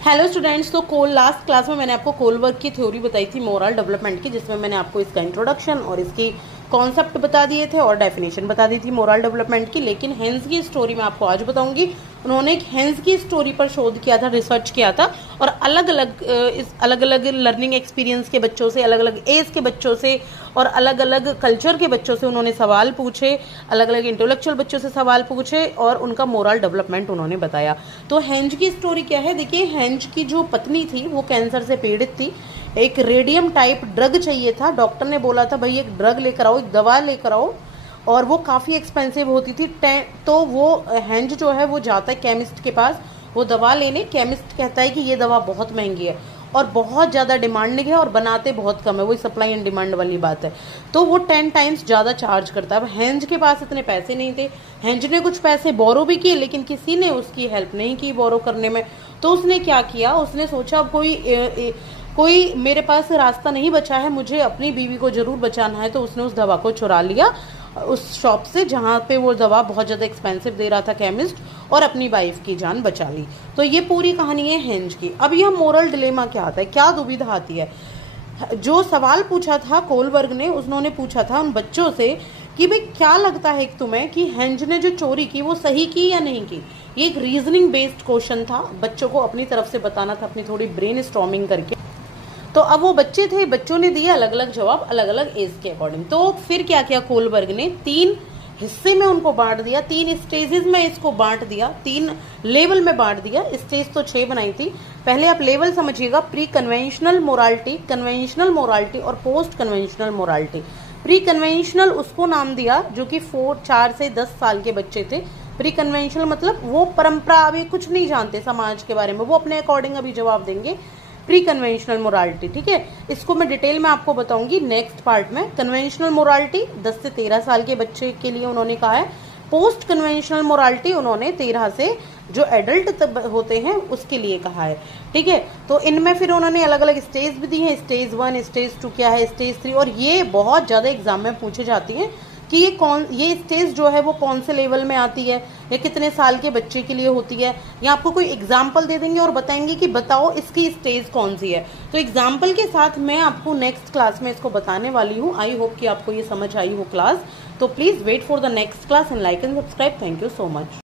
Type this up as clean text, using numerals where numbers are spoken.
Hello students, तो last class में मैंने आपको कोलबर्ग की थ्योरी बताई थी मोरल डेवलपमेंट की, जिसमें मैंने आपको इसका इंट्रोडक्शन और इसकी कॉन्सेप्ट बता दिए थे और डेफिनेशन बता दी थी मोरल डेवलपमेंट की। लेकिन हेंस की स्टोरी मैं आपको आज बताऊंगी। उन्होंने एक हेंस की स्टोरी पर शोध किया था, रिसर्च किया था, और अलग अलग लर्निंग एक्सपीरियंस के बच्चों से, अलग अलग एज के बच्चों से और अलग अलग कल्चर के बच्चों से उन्होंने सवाल पूछे, अलग अलग इंटेलेक्चुअल बच्चों से सवाल पूछे और उनका मोरल डेवलपमेंट उन्होंने बताया। तो हेंज की स्टोरी क्या है, देखिए, हेंज की जो पत्नी थी वो कैंसर से पीड़ित थी। एक रेडियम टाइप ड्रग चाहिए था। डॉक्टर ने बोला था भाई एक ड्रग लेकर आओ, एक दवा लेकर आओ, और वो काफ़ी एक्सपेंसिव होती थी। तो वो हेंज जो है वो जाता है केमिस्ट के पास वो दवा लेने। केमिस्ट कहता है कि ये दवा बहुत महंगी है और बहुत ज़्यादा डिमांडिंग है और बनाते बहुत कम है, वही सप्लाई एंड डिमांड वाली बात है। तो वो 10 टाइम्स ज़्यादा चार्ज करता है। अब हेंज के पास इतने पैसे नहीं थे। हेंज ने कुछ पैसे बोरो भी किए, लेकिन किसी ने उसकी हेल्प नहीं की बोरो करने में। तो उसने क्या किया, उसने सोचा अब कोई मेरे पास रास्ता नहीं बचा है, मुझे अपनी बीवी को जरूर बचाना है। तो उसने उस दवा को चुरा लिया उस शॉप से जहां पे वो दवा बहुत ज्यादा एक्सपेंसिव दे रहा था केमिस्ट, और अपनी वाइफ की जान बचा ली। तो ये पूरी कहानी है हेंज की। अब यह मोरल डिलेमा क्या आता है, क्या दुविधा आती है। जो सवाल पूछा था कोलबर्ग ने, उन्होंने पूछा था उन बच्चों से कि भाई क्या लगता है तुम्हें कि हेंज ने जो चोरी की वो सही की या नहीं की। ये एक रीजनिंग बेस्ड क्वेश्चन था, बच्चों को अपनी तरफ से बताना था, अपनी थोड़ी ब्रेन स्टॉर्मिंग करके। तो अब वो बच्चे थे, बच्चों ने दिए अलग अलग जवाब, अलग अलग एज के अकॉर्डिंग। तो फिर क्या किया कोलबर्ग ने, 3 हिस्से में उनको बांट दिया, 3 स्टेजेस में इसको बांट दिया, 3 लेवल में बांट दिया। स्टेज तो 6 बनाई थी। पहले आप लेवल समझिएगा, pre conventional morality, conventional morality और post conventional morality. Pre conventional उसको नाम दिया जो कि 4 से 10 साल के बच्चे थे। प्री कन्वेंशनल मतलब वो परंपरा, अभी कुछ नहीं जानते समाज के बारे में, वो अपने अकॉर्डिंग अभी जवाब देंगे। प्री कन्वेंशनल मोरालिटी, ठीक है, इसको मैं डिटेल में आपको बताऊंगी नेक्स्ट पार्ट में। कन्वेंशनल मोरालिटी 10 से 13 साल के बच्चे के लिए उन्होंने कहा है। पोस्ट कन्वेंशनल मोरालिटी उन्होंने 13 से जो एडल्ट होते हैं उसके लिए कहा है, ठीक है। तो इनमें फिर उन्होंने अलग अलग स्टेज भी दी है, स्टेज 1, स्टेज 2 क्या है, स्टेज 3, और ये बहुत ज्यादा एग्जाम में पूछे जाती है कि ये स्टेज जो है वो कौन से लेवल में आती है या कितने साल के बच्चे के लिए होती है, या आपको कोई एग्जाम्पल दे देंगे और बताएंगे कि बताओ इसकी स्टेज कौन सी है। तो एग्जाम्पल के साथ मैं आपको नेक्स्ट क्लास में इसको बताने वाली हूँ। आई होप कि आपको ये समझ आई हो क्लास। तो please wait for the next class and like and subscribe. Thank you so much.